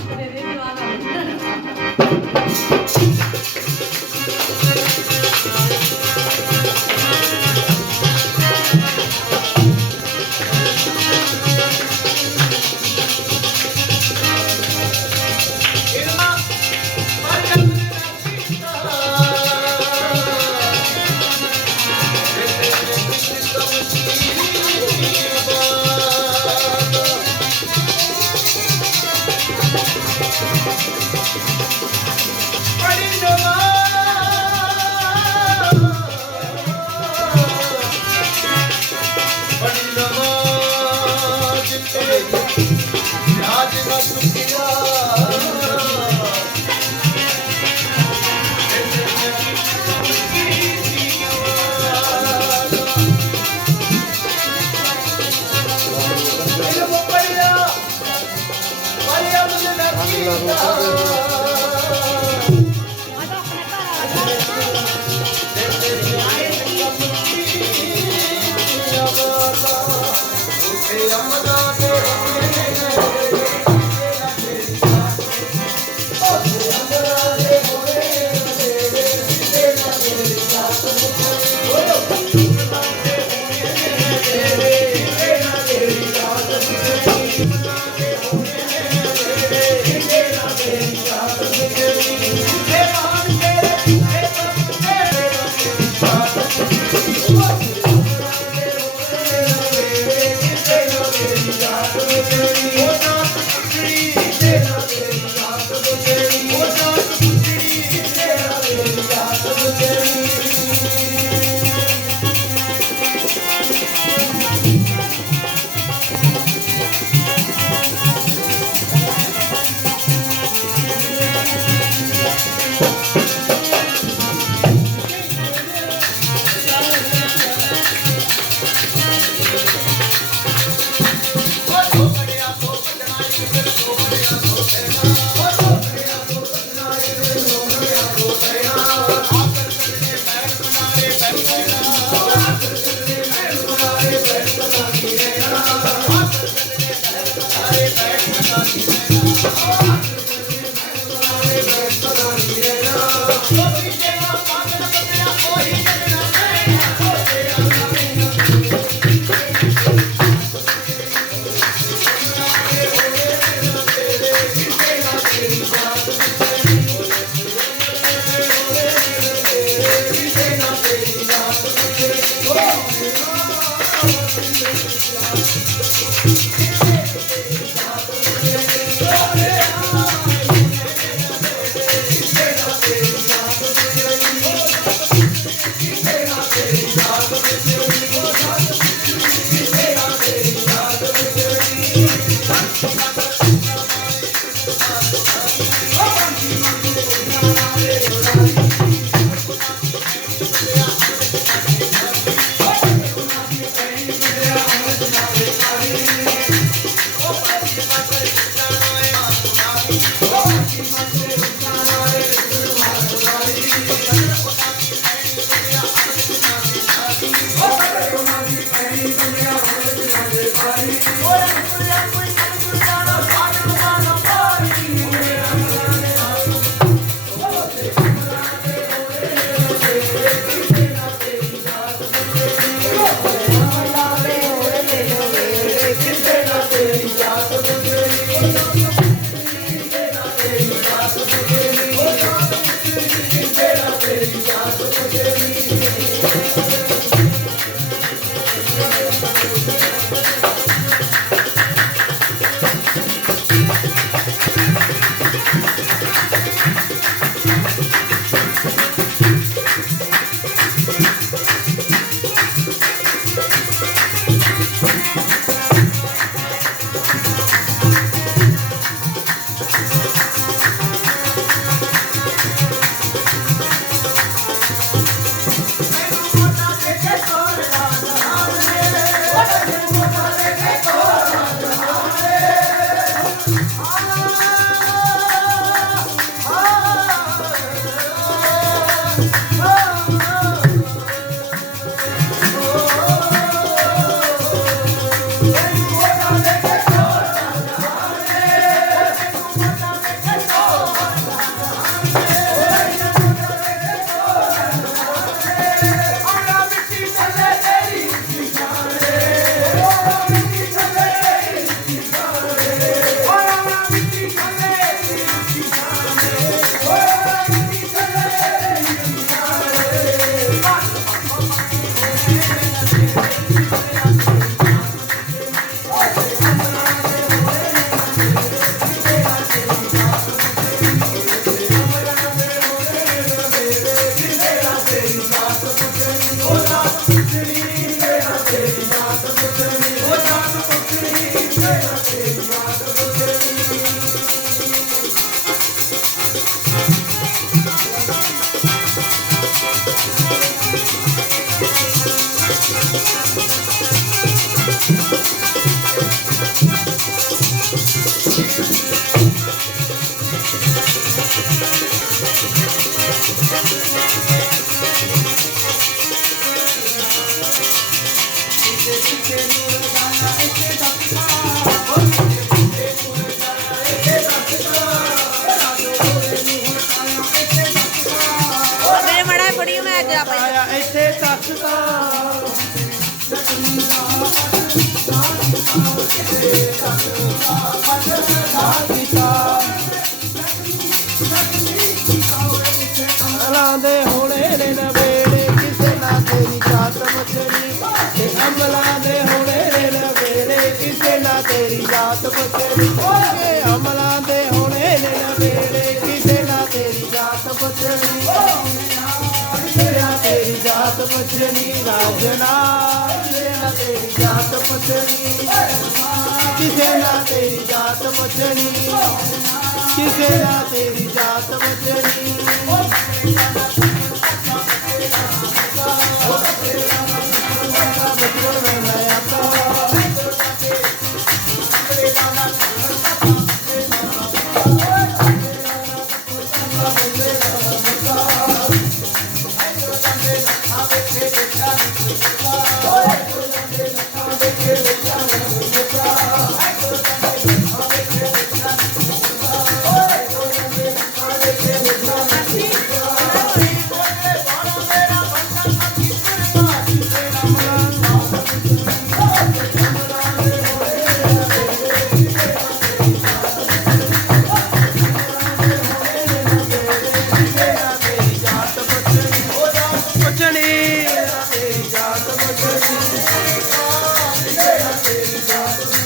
Pump ਦੇ Thank you. Thank you. Thank you. ਜਾਤ ਰਾਜਨਾ ਕਿਸੇ ਨਾ ਤੇਰੀ ਜਾਤ ਬਚਣੀ ਕਿਸੇ ਨਾ ਤੇਰੀ ਜਾਤ ਬਚਣੀ ਕਿਸੇ ਨਾ ਤੇਰੀ ਜਾਤ ਬਚਣੀ Thank you.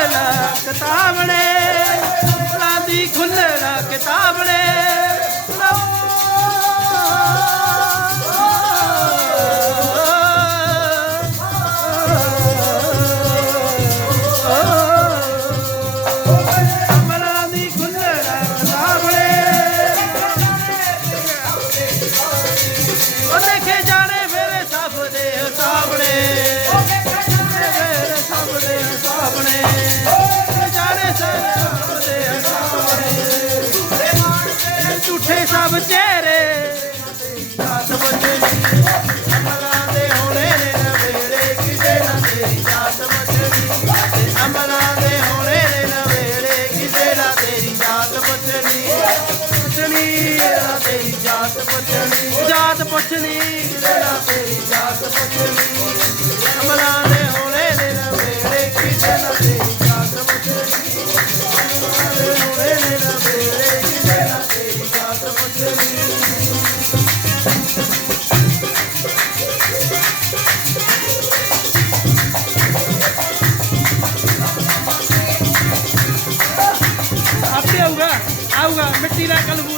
ਖੁੱਲਣਾ ਕਿਤਾਬਣੇ ਅਮਲਾਂ ਦੀ ਖੁੱਲਣਾ ਕਿਤਾਬਣੇ ਬਚਣੀ ਤੇਰੀ ਜਾਤ ਬਚਣੀ ਜਾਤ ਬਚਣੀ ਨਾ। ਤੇਰੀ ਜਾਤ ਬਚਣੀ ਅਮਲਾਂ ਦੇ ਹੋਣੇ ਨੇ ਨਵੇੜੇ ਕਿਸੇ ਨਾ ਤੇਰੀ ਜਾਤ ਬਚਣੀ ਅਮਲਾਂ ਦੇ ਹੋਣੇ ਨੇ ਨਵੇੜੇ ਕਿਸੇ ਨਾ ਤੇਰੀ ਜਾਤ ਬਚਣੀ ਆਊਗਾ ਆਊਗਾ, ਮਿੱਟੀ ਦਾ ਕਲਬੂ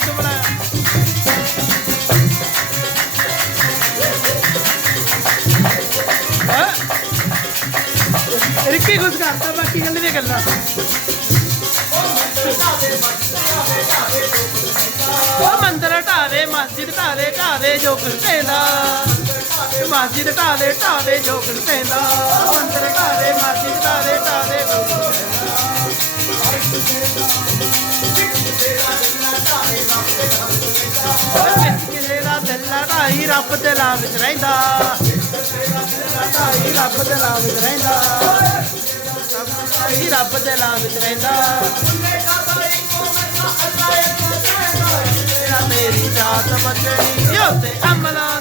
ਰਿੱਕੀ ਕੁਝ ਕਰਤਾ, ਬਾਕੀ ਗੱਲ ਦੀਆਂ ਗੱਲਾਂ। ਉਹ ਮੰਦਰ ਢਾਵੇ ਮਸਜਿਦ ਢਾਵੇ ਢਾਵੇ ਜੋ ਕੁਝ ਪੈਂਦਾ ਮਸਜਿਦ ਢਾਵੇ ਢਾਵੇ ਜੋ ਕੁਝ ਪੈਂਦਾ ਮੰਦਰ ਢਾਵੇ ਮਸਜਿਦ ਢਾਵੇ ਢਾਵੇ ਜੋ ਕੁਝ ਪੈਂਦਾ ਕਿਸੇ ਦਾ ਦਿਲ ਲੜਾਈ ਰੱਬ ਦੇ ਲਾ ਵਿੱਚ ਰਹਿੰਦਾ। ਲੜਾਈ ਰੱਬ ਦੇ ਲਾ ਵਿੱਚ ਰਹਿੰਦਾ ਲੜਾਈ ਰੱਬ ਦੇ ਲਾ ਵਿੱਚ ਰਹਿੰਦਾ ਮੇਰੀ ਜਾਤ ਬਚਣੀ ਓ ਤੇ ਅਮਲਾਂ